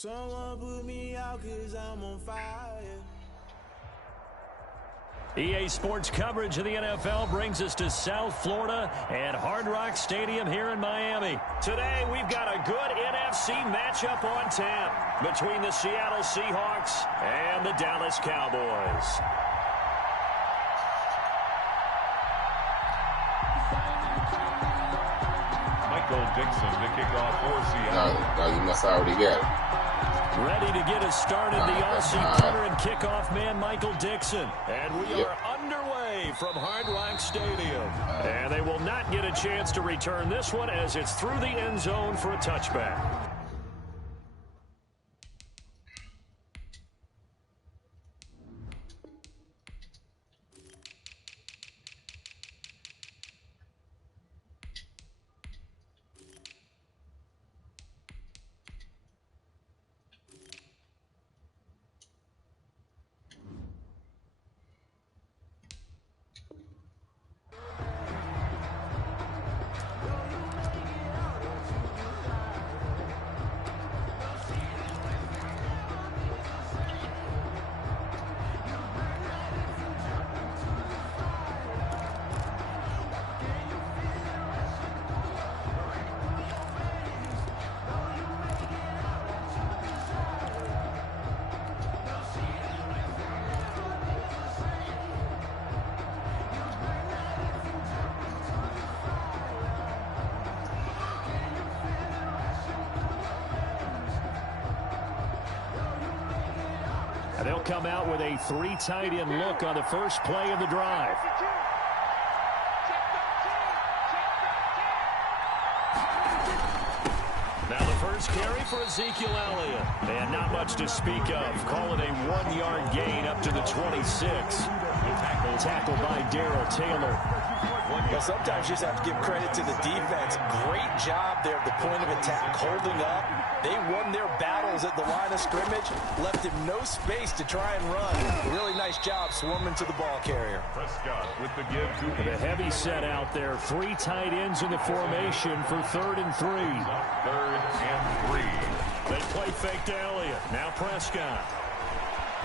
Someone put me out 'cause I'm on fire. EA Sports coverage of the NFL brings us to South Florida at Hard Rock Stadium here in Miami. Today, we've got a good NFC matchup on tap between the Seattle Seahawks and the Dallas Cowboys. Michael Dixon to kick off for Seattle. No, you must already get it. Ready to get us started, the Aussie punter and kickoff man, Michael Dixon. And we are underway from Hard Rock Stadium. And they will not get a chance to return this one as it's through the end zone for a touchback. They'll come out with a three tight end look on the first play of the drive. Now the first carry for Ezekiel Elliott. And not much to speak of. Call it a 1-yard gain up to the 26. Tackled by Darrell Taylor. Well, sometimes you just have to give credit to the defense. Great job there at the point of attack, holding up. They won their battles at the line of scrimmage, left him no space to try and run. Really nice job swarming to the ball carrier. Prescott with the give to The heavy set out there. Three tight ends in the formation for 3rd and 3. 3rd and 3. They play fake to Elliott. Now Prescott.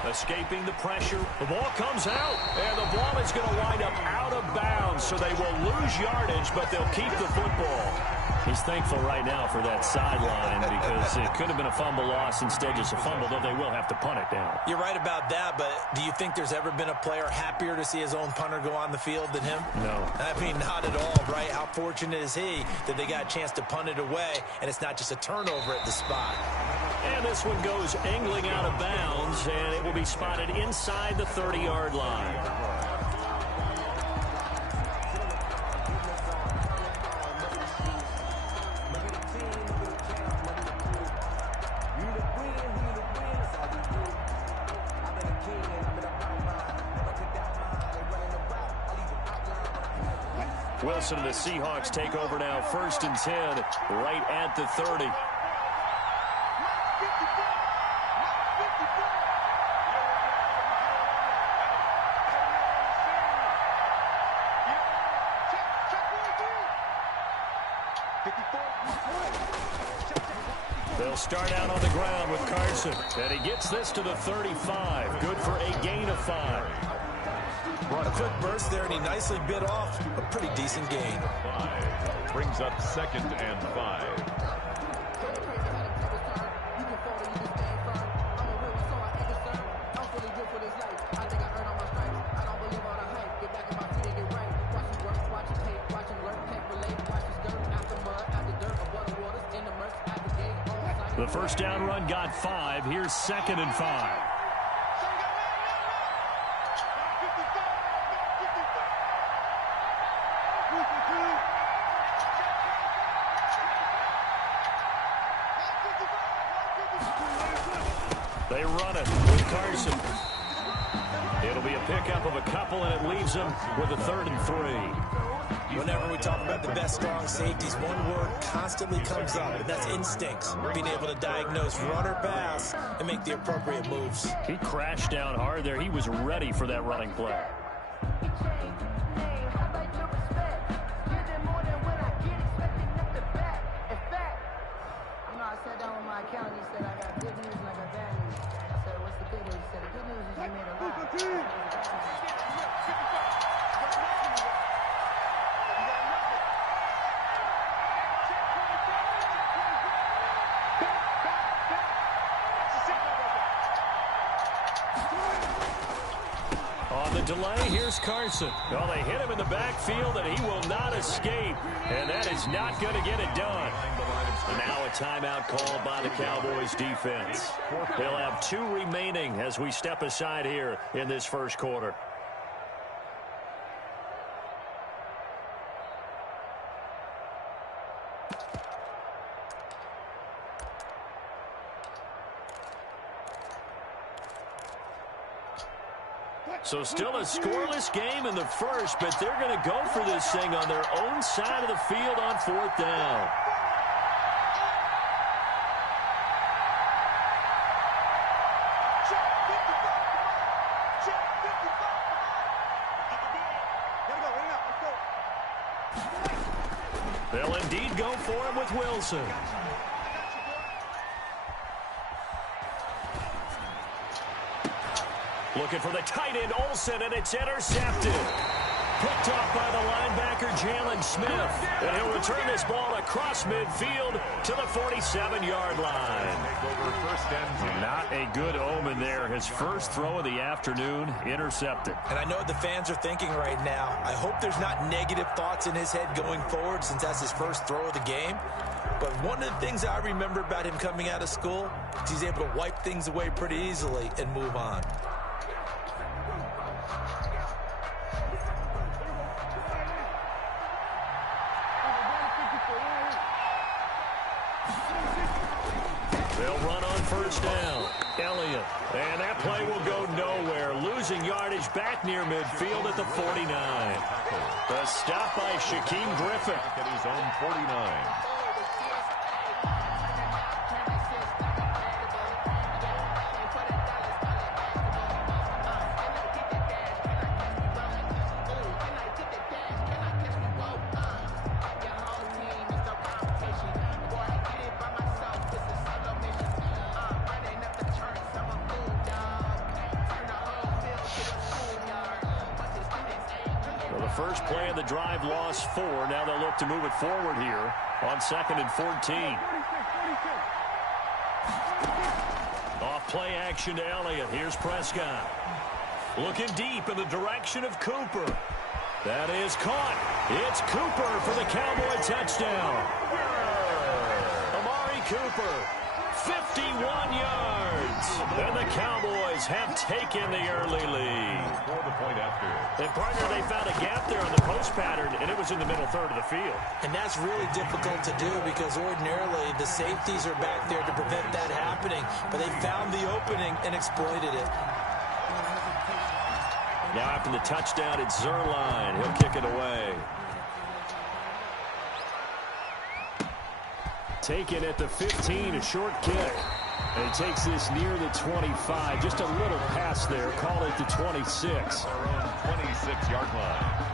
Escaping the pressure. The ball comes out, and the ball is going to wind up out of bounds, so they will lose yardage, but they'll keep the football. He's thankful right now for that sideline because it could have been a fumble loss, instead just a fumble, though they will have to punt it down. You're right about that, but do you think there's ever been a player happier to see his own punter go on the field than him? No. I mean, not at all, right? How fortunate is he that they got a chance to punt it away, and it's not just a turnover at the spot. And this one goes angling out of bounds, and it will be spotted inside the 30-yard line. Wilson and the Seahawks take over now, 1st and 10, right at the 30. They'll start out on the ground with Carson, and he gets this to the 35. Good for a gain of 5. A quick burst there, and he nicely bit off a pretty decent gain. 5 brings up 2nd and 5. The first down run got 5. Here's 2nd and 5. They run it with Carson. It'll be a pickup of a couple, and it leaves them with a 3rd and 3. Whenever we talk about the best strong safeties, one word constantly comes up, and that's instincts. Being able to diagnose run or pass and make the appropriate moves. He crashed down hard there. He was ready for that running play. I sat down on my account and he said I got good news and I got bad news. I said, what's the good news? He said, the good news is you made a lot. On the delay, here's Carson. Well, they hit him in the backfield, and he will not escape. And that is not going to get it done. And now a timeout called by the Cowboys defense. They'll have 2 remaining as we step aside here in this first quarter. So still a scoreless game in the first, but they're going to go for this thing on their own side of the field on 4th down. They'll indeed go for it with Wilson. Looking for the tight end, Olsen, and it's intercepted. Picked off by the linebacker, Jalen Smith. And he'll return this ball across midfield to the 47-yard line. Not a good omen there. His first throw of the afternoon, intercepted. And I know what the fans are thinking right now. I hope there's not negative thoughts in his head going forward since that's his first throw of the game. But one of the things I remember about him coming out of school is he's able to wipe things away pretty easily and move on. They'll run on first down. Elliott. And that play will go nowhere. Losing yardage back near midfield at the 49. The stop by Shaquem Griffin. At his own 49. First play of the drive, lost 4. Now they'll look to move it forward here on 2nd and 14. Off play action to Elliott. Here's Prescott. Looking deep in the direction of Cooper. That is caught. It's Cooper for the Cowboy touchdown. Amari Cooper, 51 yards. And the Cowboys have taken the early lead. For the point after. And, partner, they found a gap there on the post pattern, and it was in the middle third of the field. And that's really difficult to do because ordinarily the safeties are back there to prevent that happening. But they found the opening and exploited it. Now after the touchdown, it's Zerline. He'll kick it away. Taken at the 15, a short kick. And it takes this near the 25. Just a little pass there. Call it the 26. Our own 26-yard line.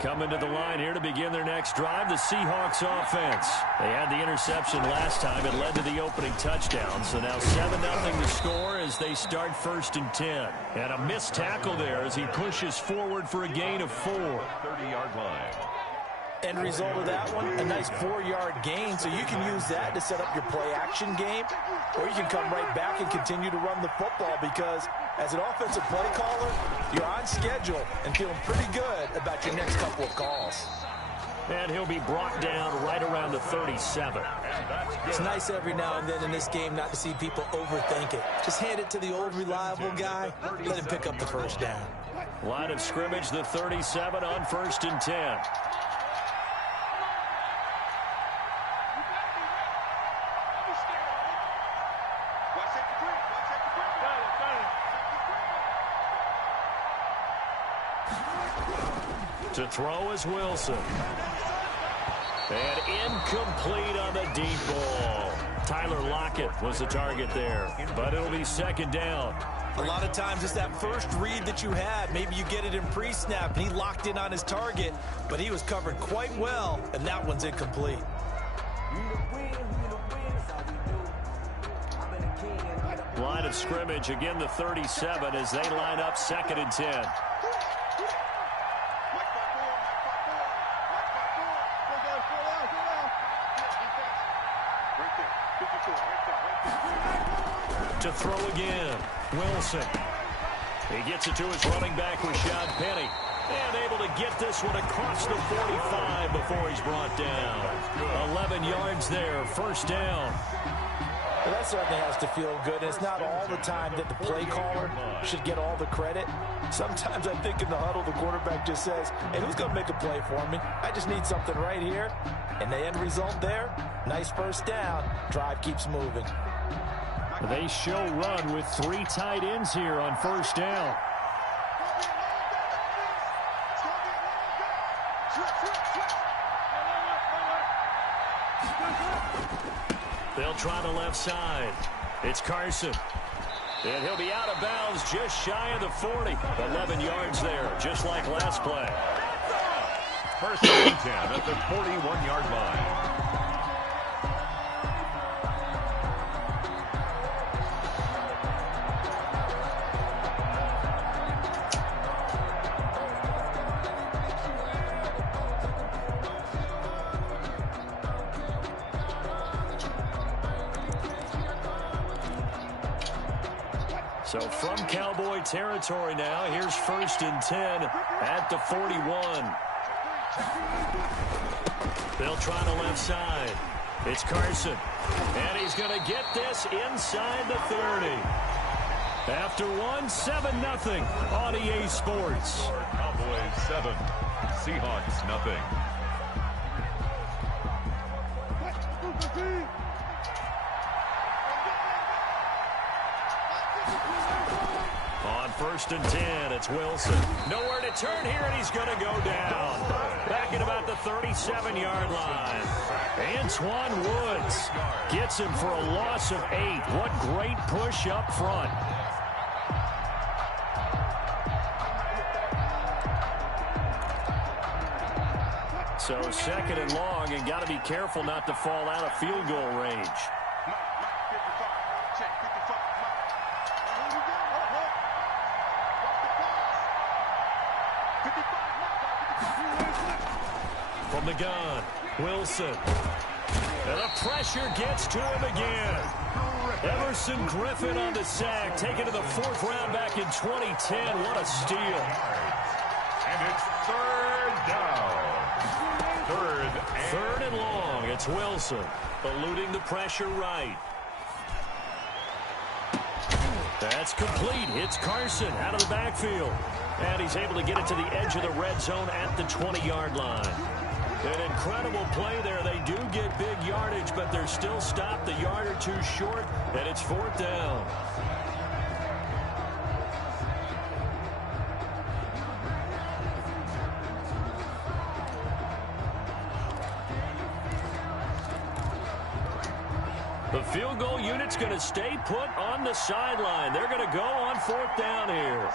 Coming to the line here to begin their next drive, the Seahawks offense. They had the interception last time. It led to the opening touchdown. So now 7-0 to score as they start 1st and 10. And a missed tackle there as he pushes forward for a gain of 4. 30-yard line. End result of that one, a nice 4-yard gain. So you can use that to set up your play-action game, or you can come right back and continue to run the football because as an offensive play caller, you're on schedule and feeling pretty good about your next couple of calls. And he'll be brought down right around the 37. It's nice every now and then in this game not to see people overthink it. Just hand it to the old reliable guy, let him pick up the first down. Line of scrimmage, the 37 on 1st and 10. To throw is Wilson. And incomplete on the deep ball. Tyler Lockett was the target there, but it'll be second down. A lot of times it's that first read that you had. Maybe you get it in pre-snap, and he locked in on his target, but he was covered quite well, and that one's incomplete. Line of scrimmage, again the 37 as they line up 2nd and 10. To throw again, Wilson. He gets it to his running back, Rashad Penny. And able to get this one across the 45 before he's brought down. 11 yards there, first down. Well, that certainly has to feel good. It's not all the time that the play caller should get all the credit. Sometimes I think in the huddle, the quarterback just says, hey, who's going to make a play for me? I just need something right here. And the end result there, nice first down. Drive keeps moving. They show run with 3 tight ends here on first down. They'll try the left side. It's Carson. And he'll be out of bounds just shy of the 40. 11 yards there, just like last play. First and 10 at the 41-yard line. So from Cowboy territory now, here's 1st and 10 at the 41. They'll try the left side. It's Carson. And he's going to get this inside the 30. After one, 7-0 on EA Sports. Cowboys 7, Seahawks nothing. On 1st and 10, it's Wilson. Nowhere to turn here, and he's going to go down. Back at about the 37-yard line. Antoine Woods gets him for a loss of 8. What great push up front. So 2nd and long, and got to be careful not to fall out of field goal range. From the gun, Wilson. And the pressure gets to him again. Emerson Griffin on the sack, taken to the 4th round back in 2010. What a steal. And it's 3rd down. 3rd and long. It's Wilson eluding the pressure right. That's complete. It's Carson out of the backfield. And he's able to get it to the edge of the red zone at the 20-yard line. An incredible play there. They do get big yardage, but they're still stopped a yard or two short, and it's 4th down. The field goal unit's going to stay put on the sideline. They're going to go on 4th down here.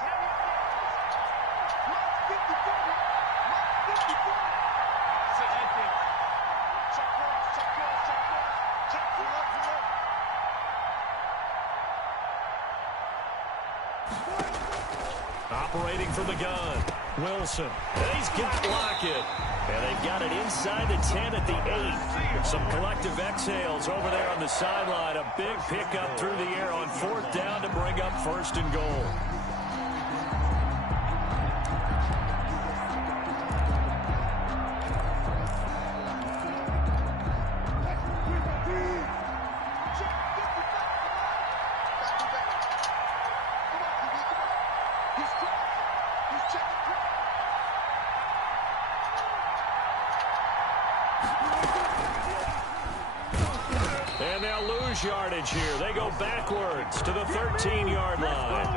Operating from the gun, Wilson. And he's got Lockett. And they've got it inside the 10 at the 8. Some collective exhales over there on the sideline. A big pickup through the air on 4th down to bring up 1st and goal. now lose yardage here. They go backwards to the 13-yard line.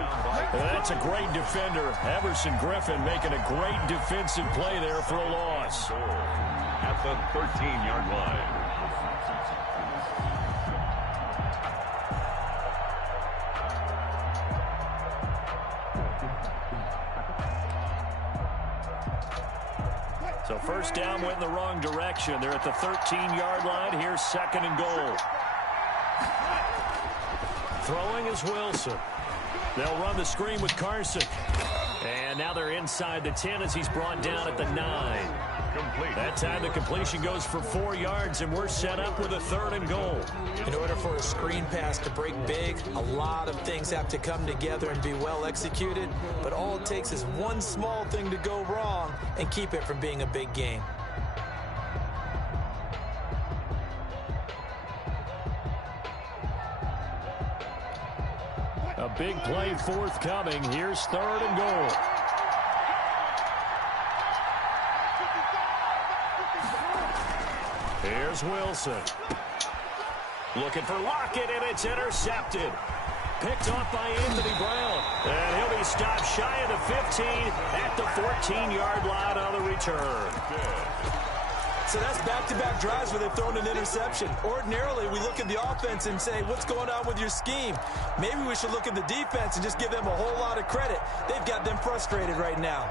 And that's a great defender. Everson Griffin making a great defensive play there for a loss. At the 13-yard line. So first down went in the wrong direction. They're at the 13-yard line. Here's 2nd and goal. Throwing is Wilson. They'll run the screen with Carson. And now they're inside the 10 as he's brought down at the 9. Complete. That time the completion goes for 4 yards, and we're set up with a 3rd and goal. In order for a screen pass to break big, a lot of things have to come together and be well executed. But all it takes is one small thing to go wrong and keep it from being a big game. A big play forthcoming. Here's 3rd and goal. Here's Wilson. Looking for Lockett, and it's intercepted. Picked off by Anthony Brown. And he'll be stopped shy of the 15 at the 14-yard line on the return. So that's back-to-back drives where they've thrown an interception. Ordinarily, we look at the offense and say, what's going on with your scheme? Maybe we should look at the defense and just give them a whole lot of credit. They've got them frustrated right now.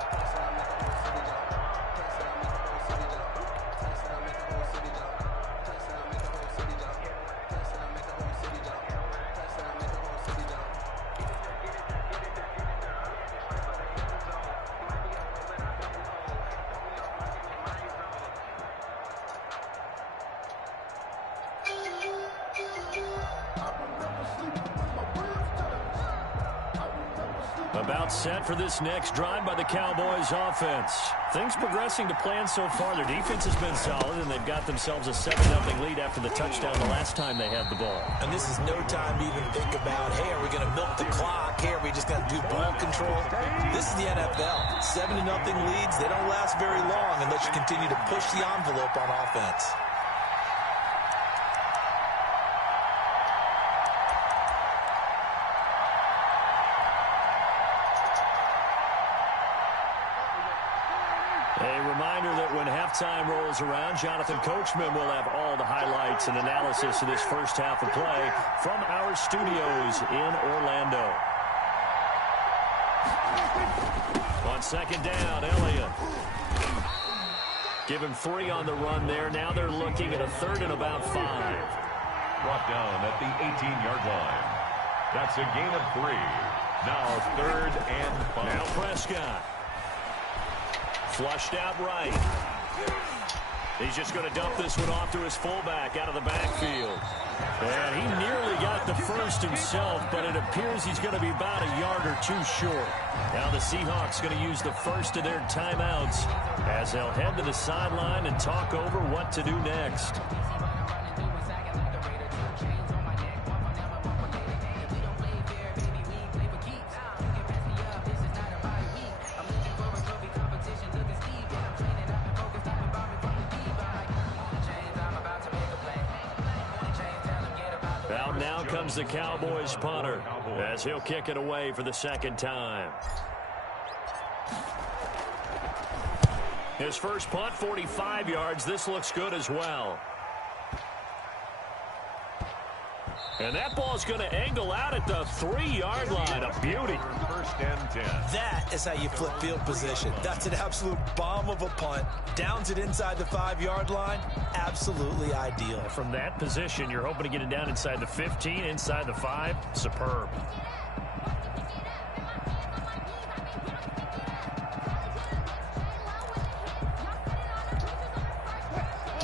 About set for this next drive by the Cowboys offense. Things progressing to plan so far. Their defense has been solid, and they've got themselves a 7-0 lead after the touchdown the last time they had the ball. And this is no time to even think about, hey, are we going to milk the clock? Hey, are we just going to do ball control? This is the NFL. 7-0 leads, they don't last very long unless you continue to push the envelope on offense. A reminder that when halftime rolls around, Jonathan Coachman will have all the highlights and analysis of this first half of play from our studios in Orlando. On 2nd down, Elliott. Give him 3 on the run there. Now they're looking at a 3rd and about 5. Brought down at the 18-yard line. That's a gain of 3. Now 3rd and 5. Now Prescott. Flushed out right. He's just going to dump this one off to his fullback out of the backfield. And he nearly got the first himself, but it appears he's going to be about a yard or 2 short. Now the Seahawks going to use the first of their timeouts as they'll head to the sideline and talk over what to do next. Out now comes the Cowboys punter as he'll kick it away for the 2nd time. His first punt, 45 yards. This looks good as well. And that ball's going to angle out at the 3-yard line. A beauty. 1st and 10. That is how you flip field position. That's an absolute bomb of a punt. Downs it inside the 5-yard line. Absolutely ideal. From that position, you're hoping to get it down inside the 15, inside the 5. Superb.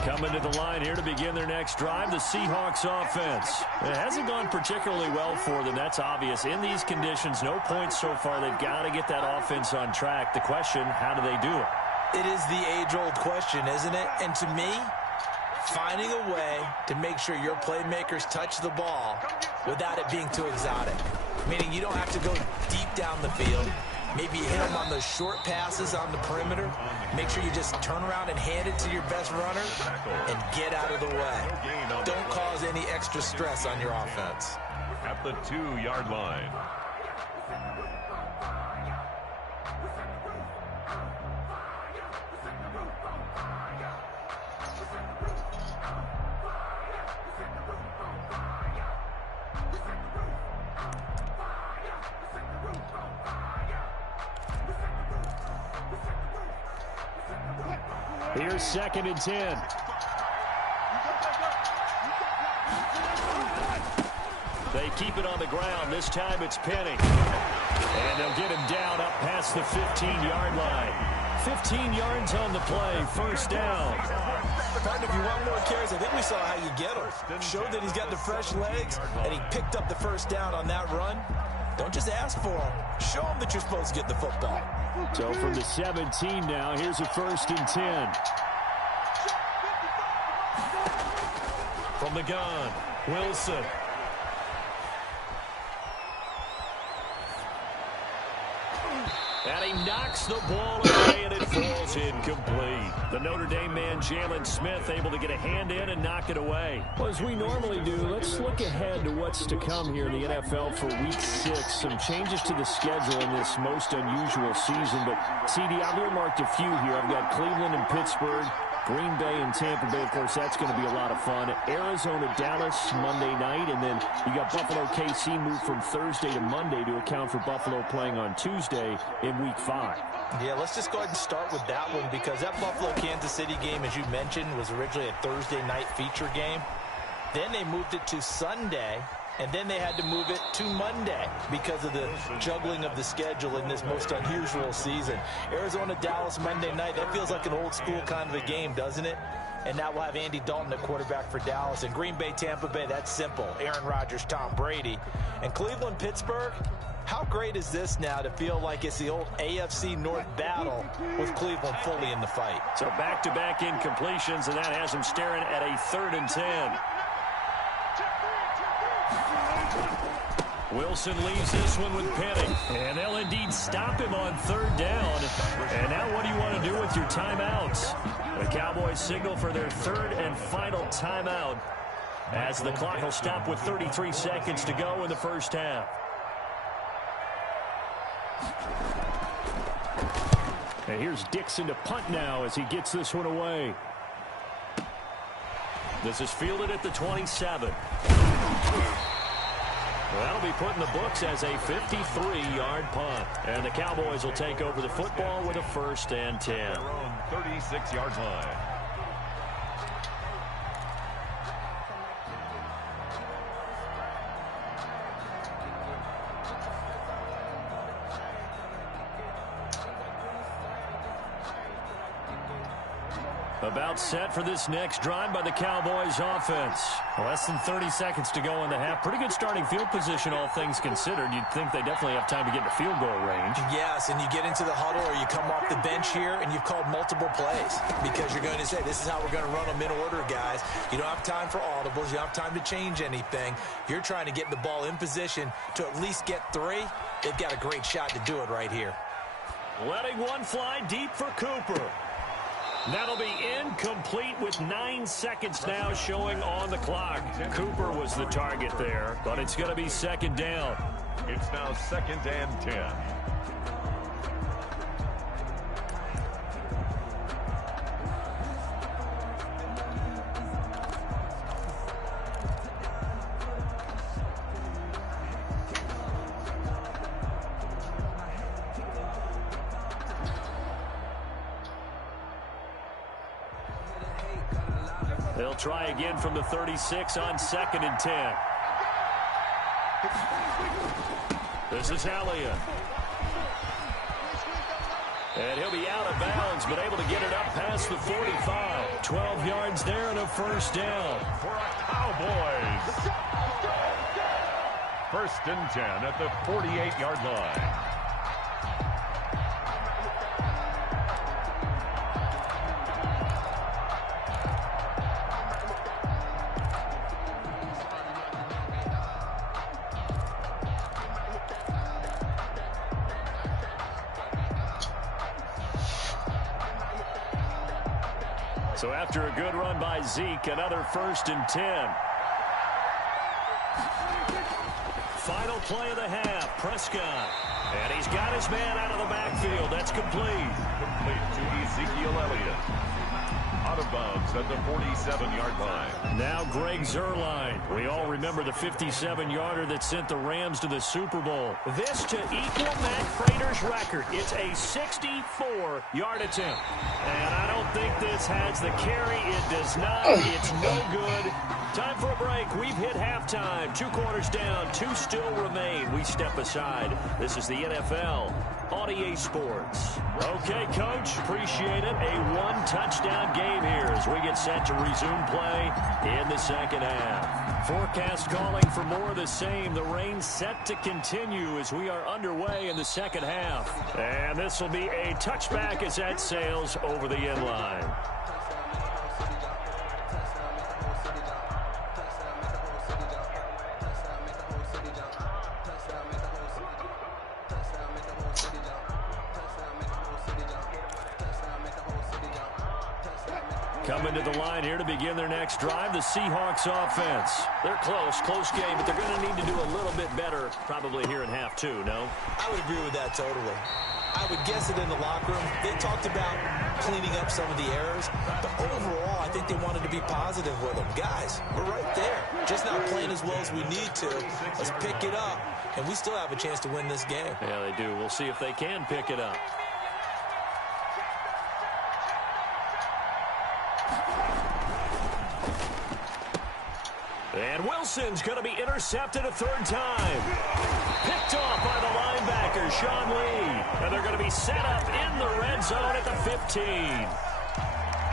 Coming to the line here to begin their next drive, the Seahawks offense. It hasn't gone particularly well for them. That's obvious. In these conditions, no points so far. They've got to get that offense on track. The question, how do they do it? It is the age-old question, isn't it? And to me, finding a way to make sure your playmakers touch the ball without it being too exotic. Meaning you don't have to go deep down the field. Maybe you hit them on those short passes on the perimeter. Make sure you just turn around and hand it to your best runner and get out of the way. Don't cause any extra stress on your offense. At the 2-yard line. Here's 2nd and 10. They keep it on the ground. This time it's Penny. And they'll get him down up past the 15-yard line. 15 yards on the play. 1st down. Partner, if you want more carries, I think we saw how you get him. Showed that he's got the fresh legs, and he picked up the 1st down on that run. Don't just ask for him. Show him that you're supposed to get the football. So from the 17 now, here's a 1st and 10. From the gun, Wilson. And he knocks the ball away, and it falls incomplete. The Notre Dame man, Jalen Smith, able to get a hand in and knock it away. Well, as we normally do, let's look ahead to what's to come here in the NFL for Week 6. Some changes to the schedule in this most unusual season. But, CD, I've earmarked a few here. I've got Cleveland and Pittsburgh, Green Bay and Tampa Bay. Of course, that's going to be a lot of fun. Arizona, Dallas, Monday night. And then you got Buffalo, KC moved from Thursday to Monday to account for Buffalo playing on Tuesday in Week 5. Yeah, let's just go ahead and start with that one because that Buffalo-Kansas City game, as you mentioned, was originally a Thursday night feature game. Then they moved it to Sunday, and then they had to move it to Monday because of the juggling of the schedule in this most unusual season. Arizona, Dallas, Monday night, that feels like an old school kind of a game, doesn't it? And now we'll have Andy Dalton at quarterback for Dallas. And Green Bay, Tampa Bay, that's simple. Aaron Rodgers, Tom Brady. And Cleveland, Pittsburgh, how great is this now to feel like it's the old AFC North battle with Cleveland fully in the fight? So back-to-back incompletions, and that has them staring at a 3rd and 10. Wilson leaves this one with Penny. And they'll indeed stop him on 3rd down. And now what do you want to do with your timeouts? The Cowboys signal for their 3rd and final timeout as the clock will stop with 33 seconds to go in the 1st half. And here's Dixon to punt now as he gets this one away. This is fielded at the 27. Well, that'll be put in the books as a 53-yard punt. And the Cowboys will take over the football with a 1st and 10. Their own 36-yard line. About set for this next drive by the Cowboys offense. Less than 30 seconds to go in the half. Pretty good starting field position, all things considered. You'd think they definitely have time to get to field goal range. Yes, and you get into the huddle or you come off the bench here and you've called multiple plays because you're going to say, this is how we're going to run them in order, guys. You don't have time for audibles. You don't have time to change anything. You're trying to get the ball in position to at least get 3. They've got a great shot to do it right here. Letting one fly deep for Cooper. That'll be incomplete with 9 seconds now showing on the clock. Cooper was the target there, but it's going to be 2nd down. It's now 2nd and 10. They'll try again from the 36 on 2nd and 10. This is Elliott. And he'll be out of bounds, but able to get it up past the 45. 12 yards there and a 1st down. For our Cowboys. 1st and 10 at the 48-yard line. So after a good run by Zeke, another 1st and 10. Final play of the half, Prescott. And he's got his man out of the backfield. That's complete. Complete to Ezekiel Elliott. Out of bounds at the 47-yard line. Now Greg Zuerlein. We all remember the 57-yarder that sent the Rams to the Super Bowl. This to equal Matt Prater's record. It's a 64-yard attempt. And I don't think this has the carry. It does not. It's no good. Time for a break. We've hit halftime. 2 quarters down. 2 still remain. We step aside. This is the NFL on EA Sports. Okay, Coach. Appreciate it. A 1-touchdown game here as we get set to resume play in the second half. Forecast calling for more of the same. The rain set to continue as we are underway in the second half. And this will be a touchback as that sails over the end line. Coming to the line here to begin their next drive, the Seahawks offense. They're close game, but they're going to need to do a little bit better probably here in half 2, no? I would agree with that totally. I would guess it in the locker room. They talked about cleaning up some of the errors, but overall, I think they wanted to be positive with them. Guys, we're right there. Just not playing as well as we need to. Let's pick it up, and we still have a chance to win this game. Yeah, they do. We'll see if they can pick it up. And Wilson's going to be intercepted a 3rd time. Picked off by the linebacker, Sean Lee. And they're going to be set up in the red zone at the 15.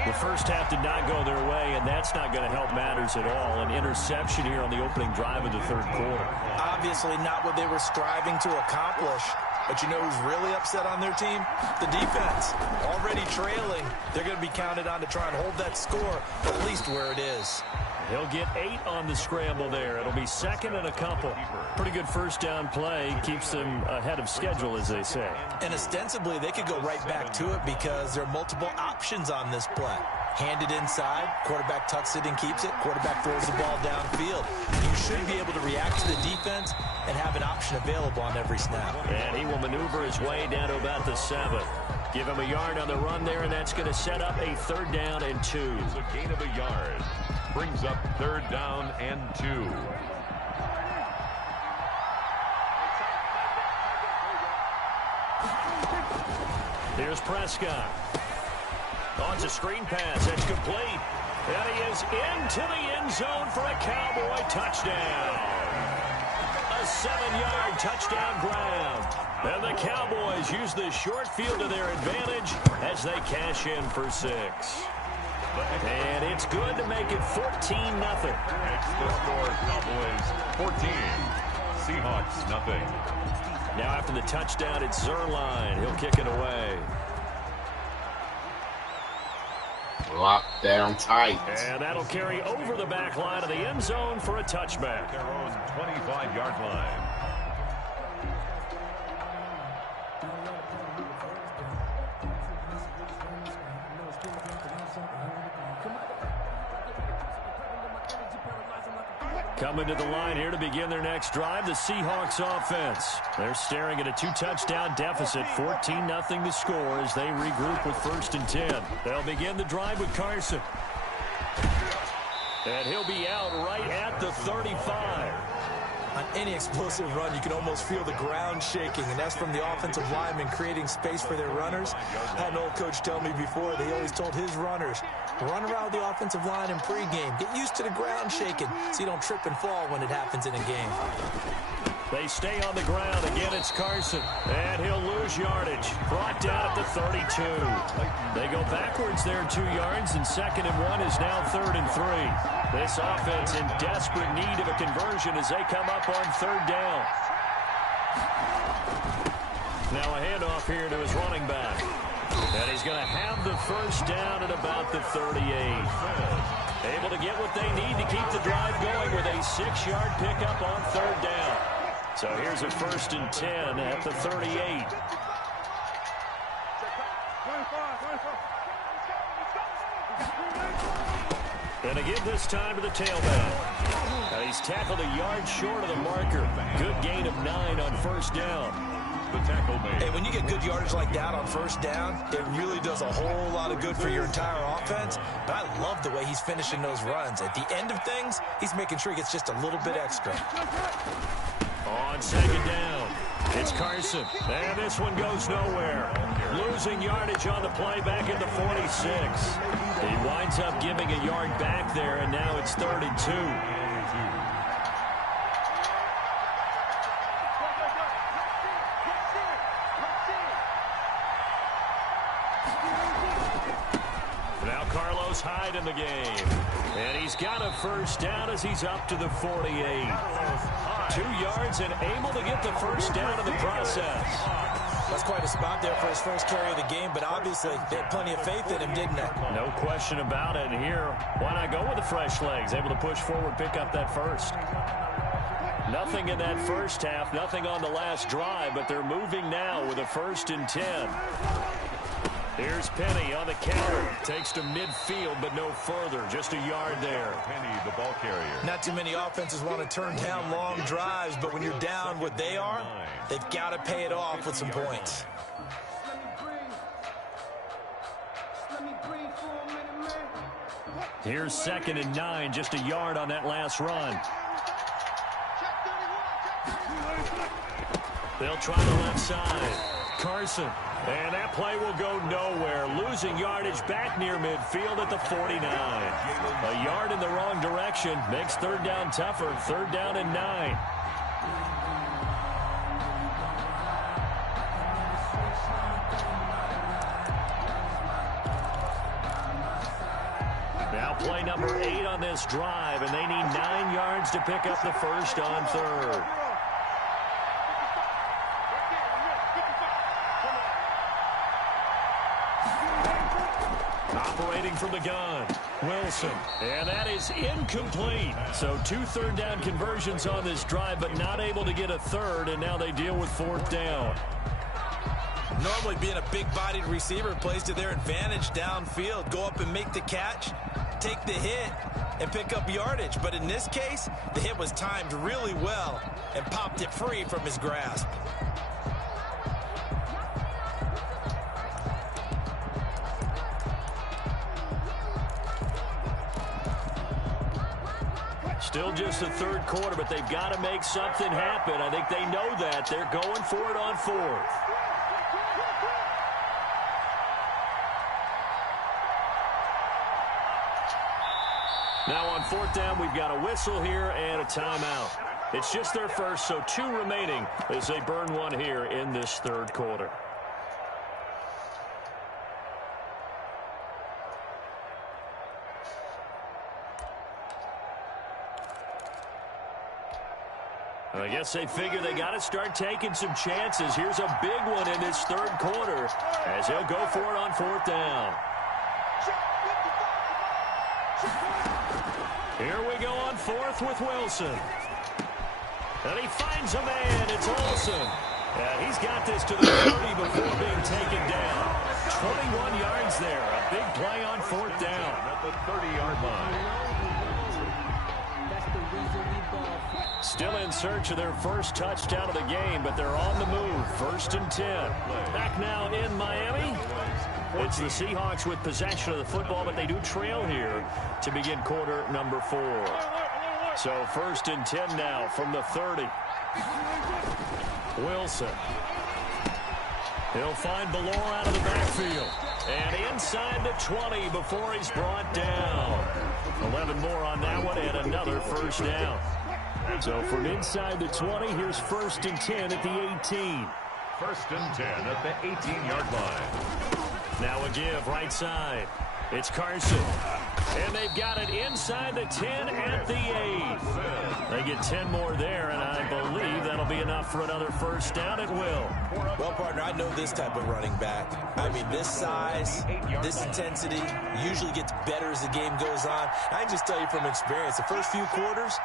The first half did not go their way, and that's not going to help matters at all. An interception here on the opening drive of the 3rd quarter. Obviously not what they were striving to accomplish. But you know who's really upset on their team? The defense. Already trailing. They're going to be counted on to try and hold that score, at least where it is. He'll get 8 on the scramble there. It'll be 2nd and a couple. Pretty good first down play. Keeps them ahead of schedule, as they say. And ostensibly, they could go right back to it because there are multiple options on this play. Handed inside, quarterback tucks it and keeps it, quarterback throws the ball downfield. You should be able to react to the defense and have an option available on every snap. And he will maneuver his way down to about the 7. Give him a yard on the run there, and that's going to set up a 3rd down and 2. It's a gain of a yard. Brings up 3rd down and 2. Here's Prescott. On to screen pass. That's complete. And he is into the end zone for a Cowboy touchdown. A 7-yard touchdown grab. And the Cowboys use the short field to their advantage as they cash in for 6. And it's good to make it 14-0. That's the score. Cowboys 14. Seahawks nothing. Now after the touchdown, it's Zuerlein. He'll kick it away. Locked down tight. And that'll carry over the back line of the end zone for a touchback. Their own 25-yard line. Coming to the line here to begin their next drive, the Seahawks offense. They're staring at a 2-touchdown deficit, 14-0 to score as they regroup with 1st and 10. They'll begin the drive with Carson. And he'll be out right at the 35. On any explosive run, you can almost feel the ground shaking, and that's from the offensive linemen creating space for their runners. I had an old coach tell me before, they always told his runners, run around the offensive line in pregame. Get used to the ground shaking so you don't trip and fall when it happens in a game. They stay on the ground. Again, it's Carson. And he'll lose yardage. Brought down at the 32. They go backwards there 2 yards, and 2nd and 1 is now 3rd and 3. This offense in desperate need of a conversion as they come up on 3rd down. Now a handoff here to his running back. And he's going to have the 1st down at about the 38. Able to get what they need to keep the drive going with a 6-yard pickup on 3rd down. So here's a 1st and 10 at the 38. And to give this time to the tailback. And he's tackled a yard short of the marker. Good gain of 9 on first down. The tackle made. Hey, when you get good yardage like that on first down, it really does a whole lot of good for your entire offense. But I love the way he's finishing those runs. At the end of things, he's making sure he gets just a little bit extra. On second down, it's Carson. And this one goes nowhere. Losing yardage on the play back into 46. He winds up giving a yard back there, and now it's 32. Hyde in the game. And he's got a first down as he's up to the 48. 2 yards and able to get the first down in the process. That's quite a spot there for his first carry of the game, but obviously they had plenty of faith in him, didn't they? No question about it. And here, why not go with the fresh legs? Able to push forward, pick up that first. Nothing in that first half, nothing on the last drive, but they're moving now with a 1st and 10. Here's Penny on the counter. Takes to midfield, but no further. Just a yard there. Penny, the ball carrier. Not too many offenses want to turn down long drives, but when you're down what they are, they've got to pay it off with some points. Here's 2nd and 9. Just a yard on that last run. They'll try the left side. Carson. And that play will go nowhere. Losing yardage back near midfield at the 49. A yard in the wrong direction makes 3rd down tougher. 3rd down and 9. Now play number 8 on this drive, and they need 9 yards to pick up the first on 3rd. Operating from the gun, Wilson. And that is incomplete. So 2 3rd down conversions on this drive, but not able to get a 3rd, and now they deal with 4th down. Normally being a big-bodied receiver plays to their advantage downfield. Go up and make the catch, take the hit, and pick up yardage. But in this case, the hit was timed really well and popped it free from his grasp. Still just the 3rd quarter, but they've got to make something happen. I think they know that. They're going for it on 4th. Now on 4th down, we've got a whistle here and a timeout. It's just their first, so 2 remaining as they burn one here in this 3rd quarter. I guess they figure they got to start taking some chances. Here's a big one in this 3rd quarter as he'll go for it on 4th down. Here we go on 4th with Wilson. And he finds a man. It's Olsen. And he's got this to the 30 before being taken down. 21 yards there. A big play on 4th down. At the 30-yard line. Still in search of their first touchdown of the game, but they're on the move. 1st and 10. Back now in Miami. It's the Seahawks with possession of the football, but they do trail here to begin quarter number 4. So 1st and 10 now from the 30. Wilson. He'll find Ballore out of the backfield. And inside the 20 before he's brought down. 11 more on that one and another first down. So from inside the 20, here's 1st and 10 at the 18. 1st and 10 at the 18-yard line. Now a give right side. It's Carson. And they've got it inside the 10 at the 8. They get 10 more there, and I believe that'll be enough for another first down at will. Well, partner, I know this type of running back. I mean, this size, this intensity usually gets better as the game goes on. I can just tell you from experience, the first few quarters,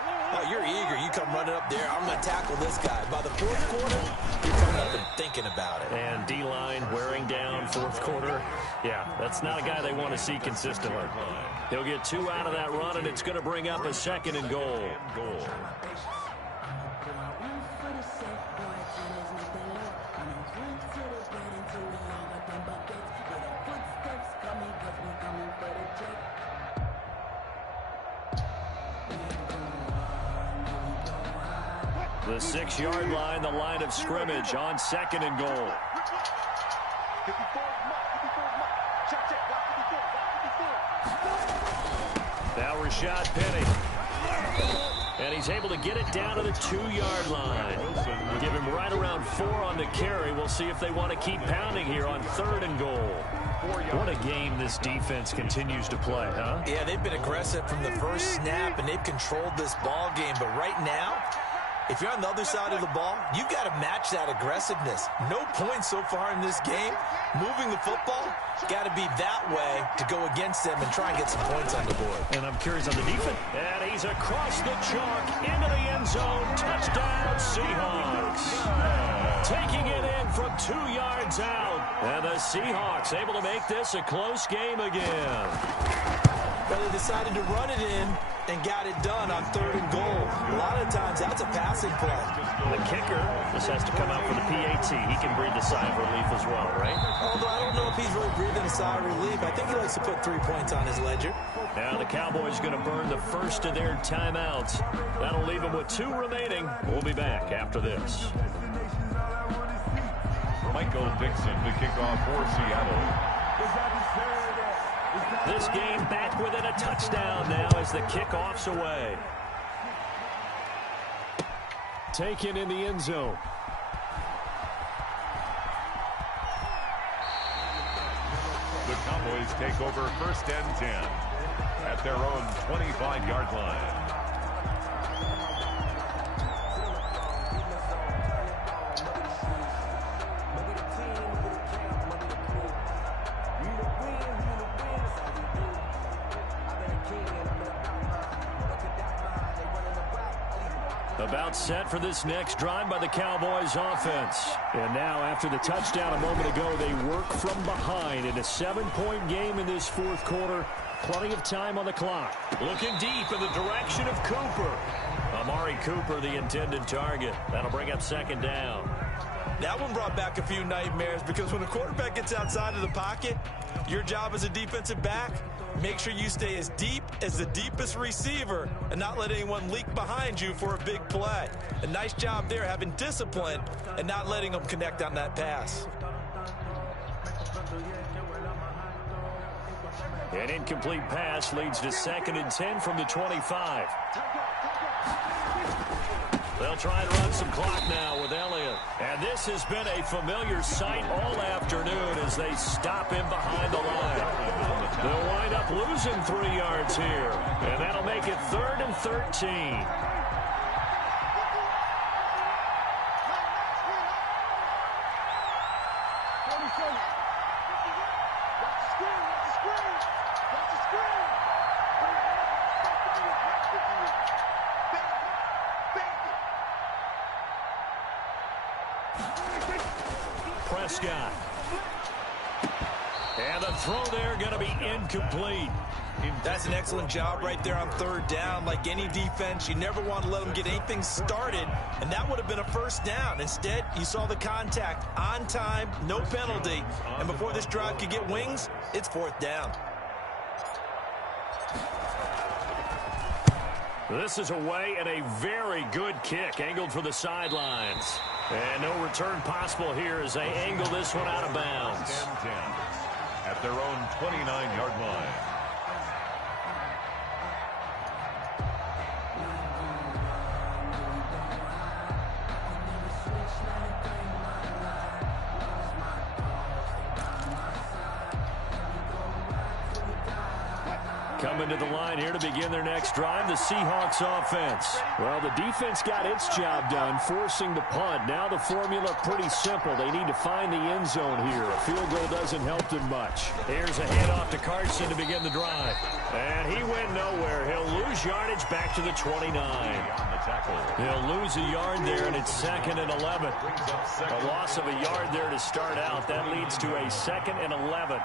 you're eager. You come running up there, I'm going to tackle this guy. By the 4th quarter, you're coming up and thinking about it. And D-line wearing down fourth quarter. Yeah, that's not a guy they want to see consistently. He'll get 2 out of that run, and it's going to bring up a 2nd and goal. The 6-yard line, the line of scrimmage on 2nd and goal. Now Rashad Penny. And he's able to get it down to the 2-yard line. Give him right around 4 on the carry. We'll see if they want to keep pounding here on 3rd and goal. What a game this defense continues to play, huh? Yeah, they've been aggressive from the first snap, and they've controlled this ball game. But right now, if you're on the other side of the ball, you've got to match that aggressiveness. No points so far in this game. Moving the football, got to be that way to go against them and try and get some points on the board. And I'm curious on the defense. And he's across the chalk into the end zone. Touchdown, Seahawks. Taking it in from 2 yards out. And the Seahawks able to make this a close game again. But they decided to run it in and got it done on 3rd and goal. A lot of times, that's a passing play. The kicker just has to come out for the PAT. He can breathe a sigh of relief as well, right? Although I don't know if he's really breathing a sigh of relief. I think he likes to put 3 points on his ledger. Now the Cowboys going to burn the first of their timeouts. That'll leave them with 2 remaining. We'll be back after this. Michael Dixon to kick off for Seattle. This game back within a touchdown now as the kickoff's away. Taken in the end zone. The Cowboys take over 1st and 10 at their own 25-yard line. About set for this next drive by the Cowboys offense. And now after the touchdown a moment ago, they work from behind in a 7-point game in this 4th quarter. Plenty of time on the clock. Looking deep in the direction of Cooper. Amari Cooper, the intended target. That'll bring up 2nd down. That one brought back a few nightmares because when a quarterback gets outside of the pocket, your job as a defensive back, make sure you stay as deep as the deepest receiver and not let anyone leak behind you for a big play. A nice job there having discipline and not letting them connect on that pass. An incomplete pass leads to 2nd and 10 from the 25. They'll try and run some clock now with Elliott. And this has been a familiar sight all afternoon as they stop him behind the line. They'll wind up losing 3 yards here. And that'll make it 3rd and 13. Prescott. And the throw there going to be incomplete. That's an excellent job right there on 3rd down. Like any defense, you never want to let them get anything started, and that would have been a 1st down. Instead, you saw the contact on time, no penalty, and before this drive could get wings, it's 4th down. This is away and a very good kick angled for the sidelines. And no return possible here as they angle this one out of bounds. 10-10 at their own 29-yard line. Coming to the line here to begin their next drive, the Seahawks offense. Well, the defense got its job done, forcing the punt. Now the formula pretty simple. They need to find the end zone here. A field goal doesn't help them much. Here's a handoff to Carson to begin the drive. And he went nowhere. He'll lose yardage back to the 29. He'll lose a yard there, and it's 2nd and 11. A loss of a yard there to start out. That leads to a 2nd and 11.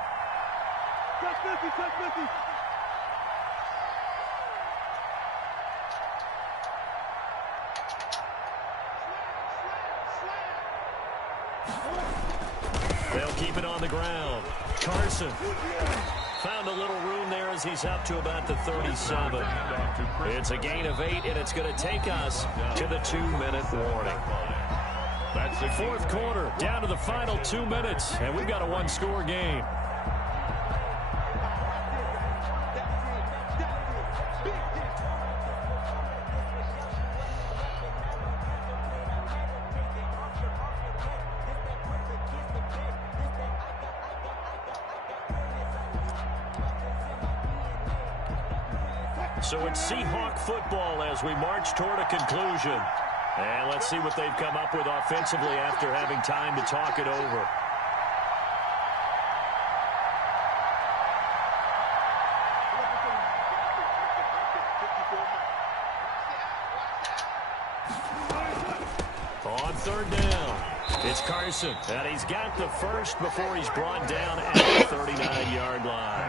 They'll keep it on the ground. Carson found a little room there as he's up to about the 37. It's a gain of 8, and it's going to take us to the 2-minute warning. That's the 4th quarter, down to the final 2 minutes, and we've got a one-score game. So it's Seahawk football as we march toward a conclusion. And let's see what they've come up with offensively after having time to talk it over. On 3rd down, it's Carson. And he's got the first before he's brought down at the 39-yard line.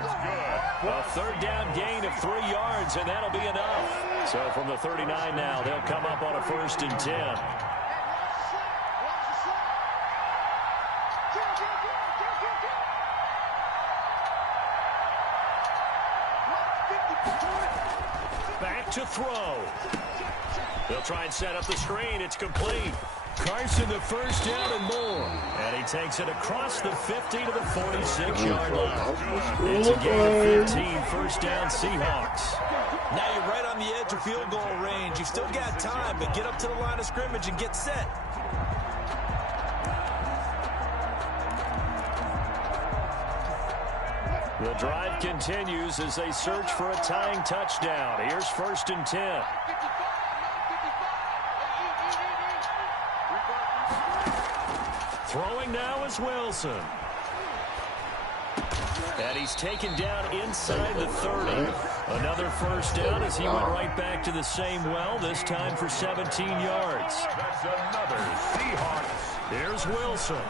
A 3rd down gain of 3 yards, and that'll be enough. So from the 39 now, they'll come up on a 1st and 10. Back to throw. They'll try and set up the screen. It's complete. Carson, the 1st down and more. And he takes it across the 50 to the 46-yard line. It's a gain of 15, 1st down Seahawks. Now you're right on the edge of field goal range. You've still got time, but get up to the line of scrimmage and get set. The drive continues as they search for a tying touchdown. Here's 1st and 10. Throwing now is Wilson. And he's taken down inside the 30. Another 1st down as he went right back to the same well, this time for 17 yards. That's another Seahawks. Here's Wilson.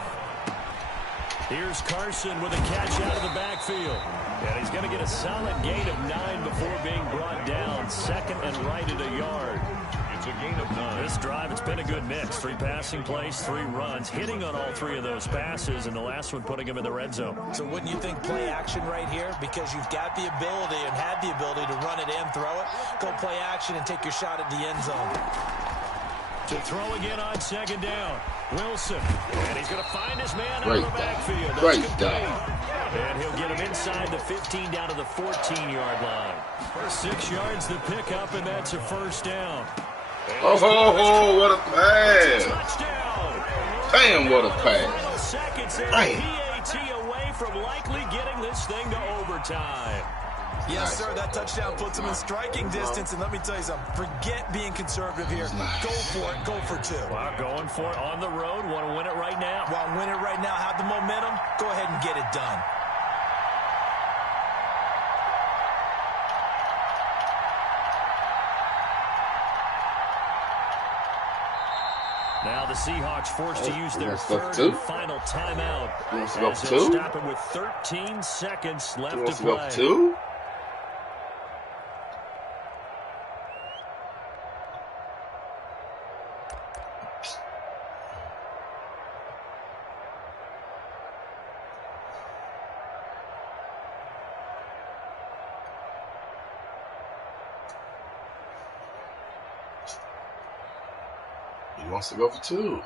Here's Carson with a catch out of the backfield. And he's going to get a solid gain of 9 before being brought down. 2nd and right at a yard. It's a gain of 9. This drive, it's been a good mix. 3 passing plays, 3 runs, hitting on all 3 of those passes, and the last one putting him in the red zone. So wouldn't you think play action right here? Because you've got the ability and had the ability to run it and throw it. Go play action and take your shot at the end zone. To throw again on 2nd down. Wilson. And he's going to find his man out of the backfield. Great job. And he'll get him inside the 15 down to the 14-yard line. For 6 yards the pickup, and that's a 1st down. Oh, what a pass. Touchdown. Damn, what a pass. Seconds there. Damn. PAT away from likely getting this thing to overtime. Yes, sir, that touchdown puts him in striking distance, and let me tell you something, forget being conservative here. Go for it, go for 2. Well, going for it on the road, want to win it right now. Want to win it right now, have the momentum, go ahead and get it done. Now the Seahawks forced to use their 3rd and final timeout. Wants to go As for they'll 2? stop it with 13 seconds left to Wants to go play. for 2? He wants to go for 2.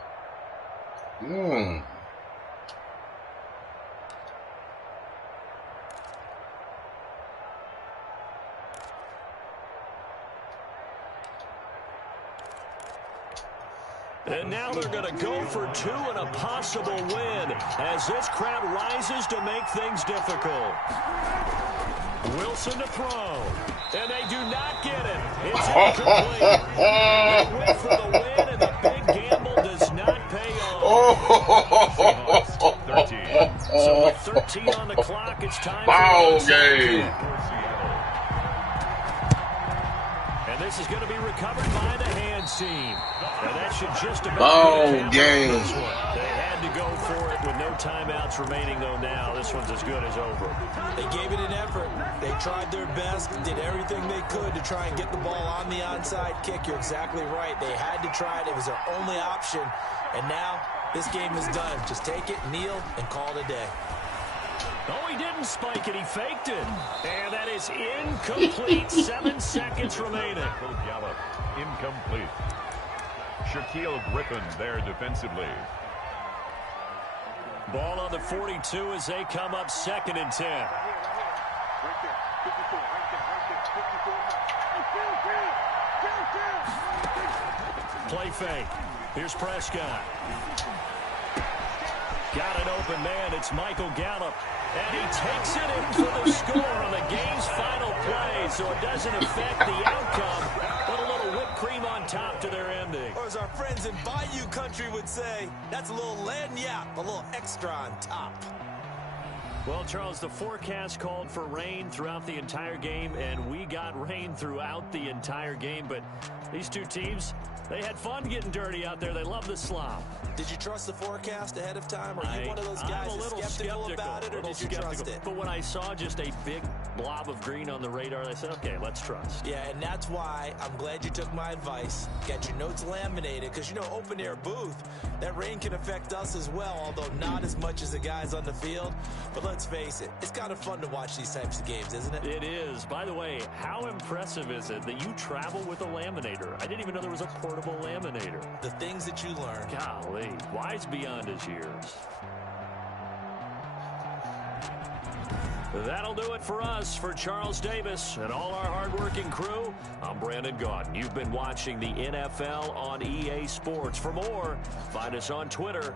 And now they're going to go for 2 and a possible win as this crowd rises to make things difficult. Wilson to throw. And they do not get it. It's incomplete. They went for the win, and the big gamble does not pay off. 13. So with 13 on the clock, it's time Ball for game. And this is going to be recovered by the hands team. And that should just about Ball be a game. this one. They had to go for it with no timeouts remaining, though. Now this one's as good as over. They gave it an effort. They tried their best, did everything they could to try and get the ball on the onside kick. You're exactly right. They had to try it. It was their only option. And now this game is done. Just take it, kneel, and call it a day. Oh, he didn't spike it. He faked it. And that is incomplete. 7 seconds remaining. Gallup, incomplete. Shaquille Griffin there defensively. Ball on the 42 as they come up 2nd and 10. Play fake. Here's Prescott. Got an open man. It's Michael Gallup. And he takes it in for the score on the game's final play. So it doesn't affect the outcome, but a little whipped cream on top to their ending. Or as our friends in Bayou Country would say, that's a little lagniappe, a little extra on top. Well, Charles, the forecast called for rain throughout the entire game, and we got rain throughout the entire game. But these two teams, they had fun getting dirty out there. They love the slop. Did you trust the forecast ahead of time? Are you one of those guys I'm a little skeptical about it, or did you trust it? But when I saw just a big blob of green on the radar, I said, okay, let's trust. Yeah, and that's why I'm glad you took my advice. Get your notes laminated, because, you know, open-air booth, that rain can affect us as well, although not as much as the guys on the field. But let's face it, it's kind of fun to watch these types of games, isn't it? It is. By the way, how impressive is it that you travel with a laminator? I didn't even know there was a portable laminator. The things that you learn. Golly, wise beyond his years. That'll do it for us. For Charles Davis and all our hardworking crew, I'm Brandon Gaudin. You've been watching the NFL on EA Sports. For more, find us on Twitter.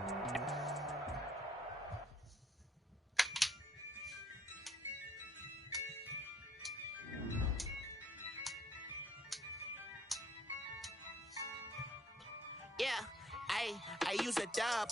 Yeah, I use a dub.